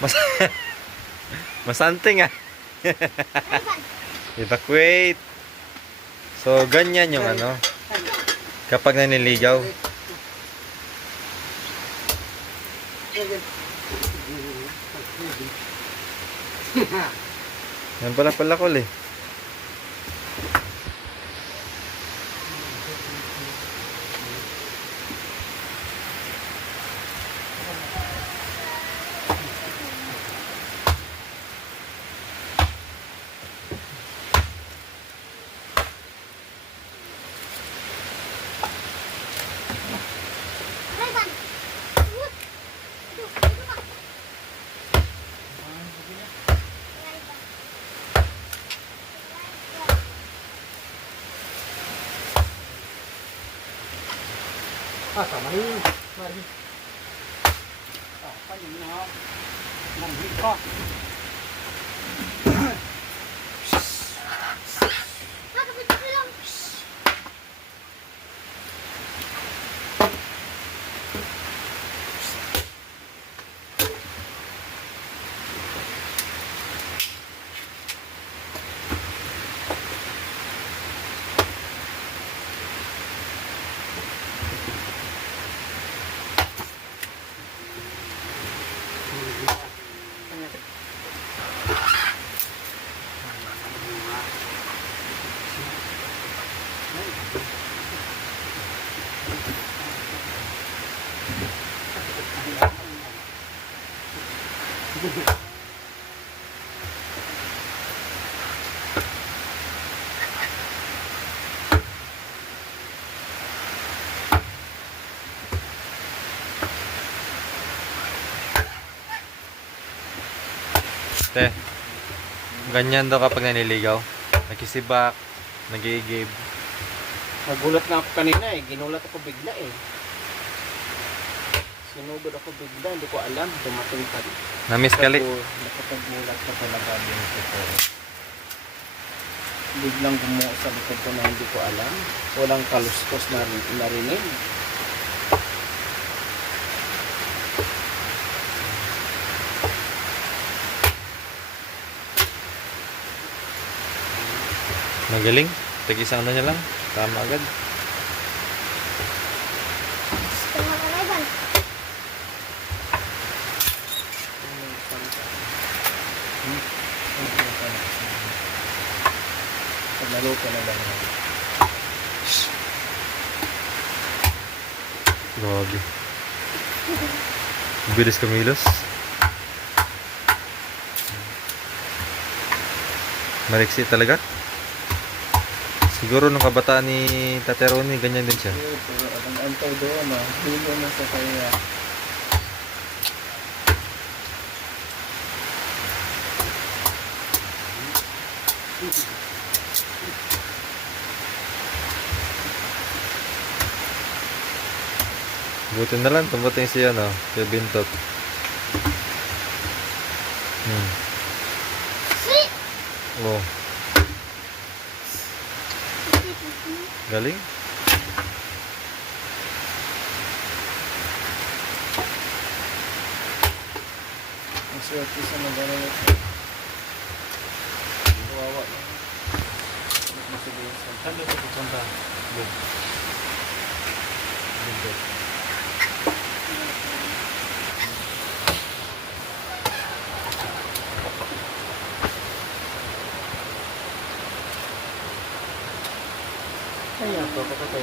Mas masanting ah. Evacuate. So ganyan yung ano kapag naniligaw. Yan pala ko eh. Sama ni. Mari. Apa ni nak? Nak buka. Te, ganyan daw kapag naniligaw. Nakisibak, nag-i-give. Nagulat nga ako kanina eh. Ginulat ako bigla eh. Sinugod ako bigla. Hindi ko alam. Dumating pa rin. Na-miss kali. Nakapagmulat ka talaga din ito. Biglang gumuha sa likod ko na hindi ko alam. Walang kaluskos na narinig. Magaling. Tag-isang ano niya lang. Tama agad. Paglaro ko na ba na? Grabe. Bilis kumilos. Mariksi talaga. Siguro nung kabataan ni Tate Ronnie, ganyan din siya. Pero ang antaw doon ah. Hilo na sa kanya. Buti na lang, tumbating siya, no? Siya Bintot. Oh. Galing. Ang swerte sa nagano ito. Kawawa lang. Saan ito pupunta? Good. Good. Kaya ito, kapatay.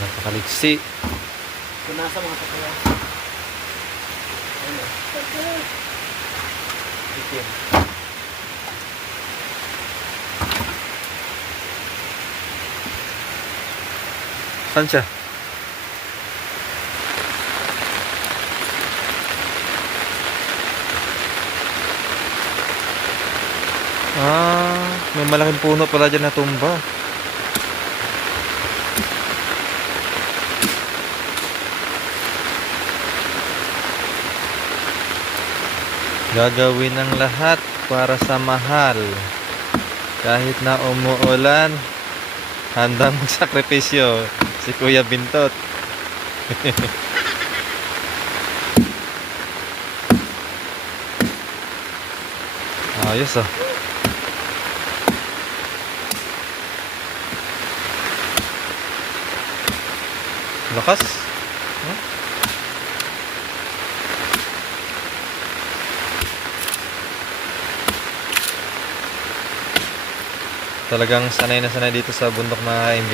Napakaliksi. Kung nasa mga kapatay. Ano? Itim. Saan siya? May malaking puno pala dyan na tumba. Gagawin ang lahat para sa mahal. Kahit na umuulan, handang magsakripisyo si Kuya Bintot. Ayos ah. Lakas. Huh? Talagang sanay na sanay dito sa bundok mga ka-MB.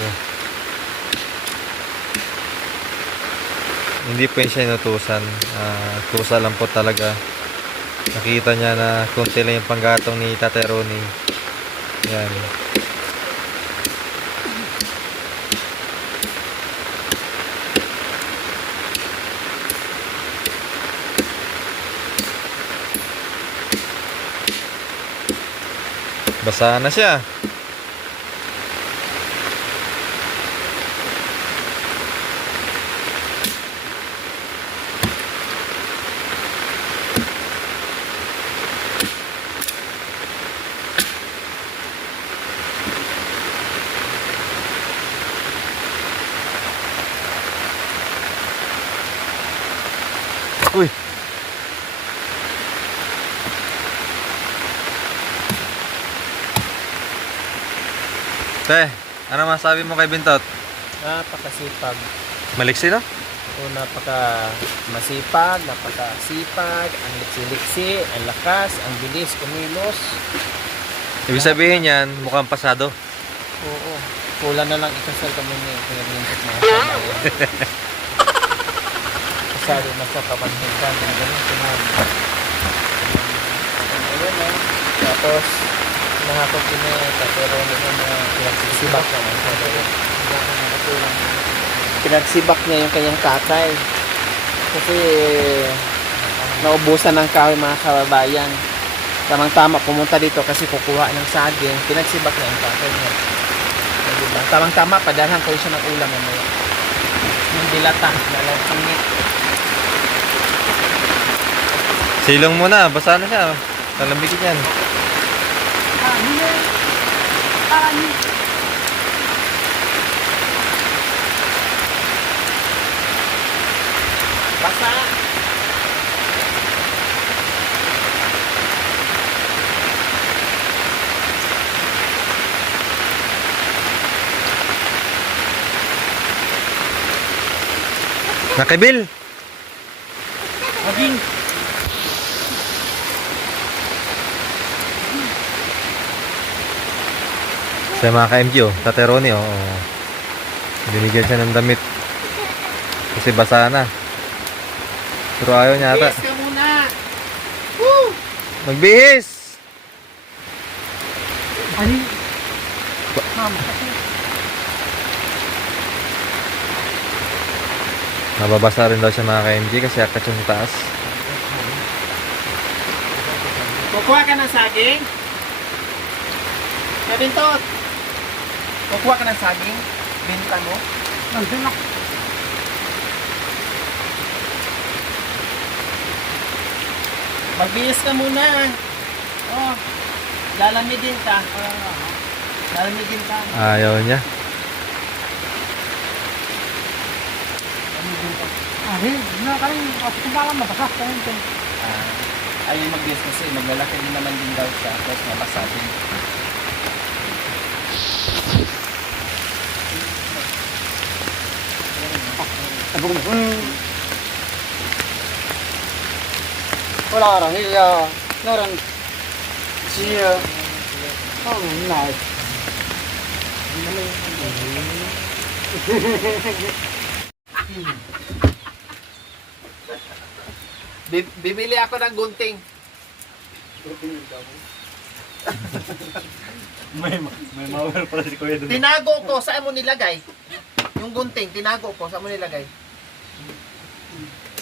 Yeah. Hindi po yun siya inutusan. Kusa lang po talaga. Nakita niya na konti lang yung panggatong ni Tatay Ronnie. Yan. Basa na siya. Uy. Te, ano masabi mo kay Bintot? Napakasipag. Maliksi no? O napaka-masipag, napakasipag, ang liksi-liksi, ang lakas, ang bilis, kumilos. Ibig sabihin yan, mukhang pasado. Oo. Kulang na lang ikasal kami ni Kuya Bintot mga kabayan. Kasali na sa kamanhikan ng ganun sinabi. Ayun eh. Tapos, nahapot din eh, pero naman na pinagsisibak naman sa bayan. Pinagsibak niya yung kanyang tatay. Kasi, naubusan ng kahoy mga kababayan. Tamang-tama, pumunta dito kasi kukuha ng saging. Pinagsibak niya yung tatay niya. Diba? Tamang-tama, padalhan ko siya ng ulam mamaya. Yung dilata, nalasangit. Silong mo na, basa na siya. Talamigin yan. Basta. Nakibil! Maging. Sa mga ka-MG oh, Tatay Ronnie oh. Binigyan siya ng damit. Kasi basa na. Pero ayaw niya ata. Bihis ka muna. Woo! Magbihis! Ano? Mama, kasi. Mababasa rin daw siya mga ka-MG kasi akat siya sa taas. Kukuha ka ng saging? Kabintot! Kukuha ka ng saging? Binta mo? Nandun ako. Magbihis ka muna. Oh, lalamigin ka. Lalamigin ka. Ayaw niya. Ayaw magbihis kasi maglalaki din naman din daw siya. Tapos mabasa din. Wala orang iya, orang siya. Oh, nice. Bibili ako ng gunting. May mawal pala si Kuya dun. Tinago ko, saan mo nilagay? Yung gunting, tinago ko, saan mo nilagay?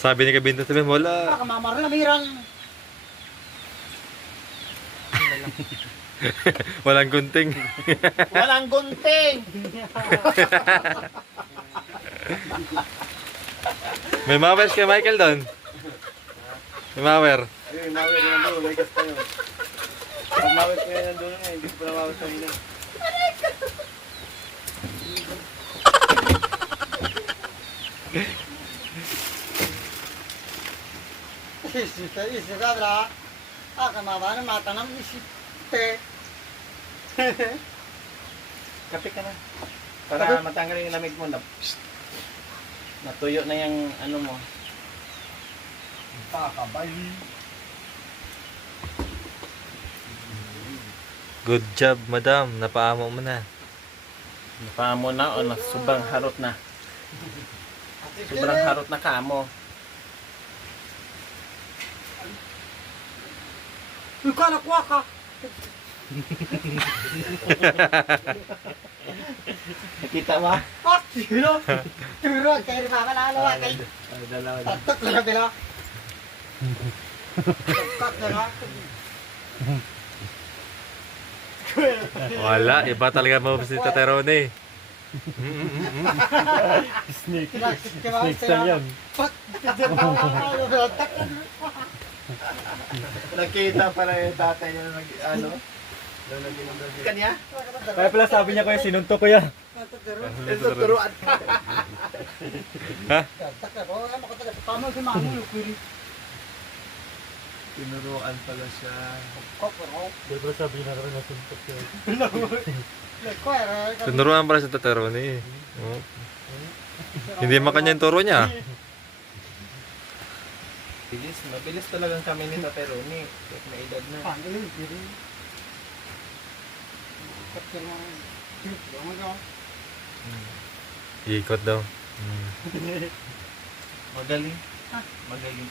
Sabi ni Kabinto, sabi mo, wala. Baka mamar na miran. Walang gunting. Walang gunting! May mawers kay Michael doon. May mawer. Ayun, mawin na nandun. May gas pa yun. Pag mawin ko yan nandun nga, hindi ko na mawin sa inyo. Isi sabra. Mama na matanam isite. Kape ka na. Para matanggal yung lamig mo na. Natuyo na yung ano mo. Kakabay. Good job, madam. Napaamo mo na. Napaa mo na o sobrang harot na. Sobrang harot na ka mo. Ikaw nakuha ka. Nakita mo? Ah, sino? Turo, kaya rin mama lalawa kay. Dalawa. Tatok lang bila. Tatok lang. Wala, iba talaga mo si Taterone. Snake style yan. Nakita pala yung tatay niya na ano? Kanya? Kaya pala sabi niya kuya, sinunto ko yan. Ito turuan. Ha? Tinuruan pala siya. Kaya pala sabi niya rin na suntok yan. Tinuruan pala si Taterone. Oh. Hindi makanya yung turo niya. Mabilis talagang kami ni Tateroni. Kahit may edad na. Ikot daw. Magaling. Magaling.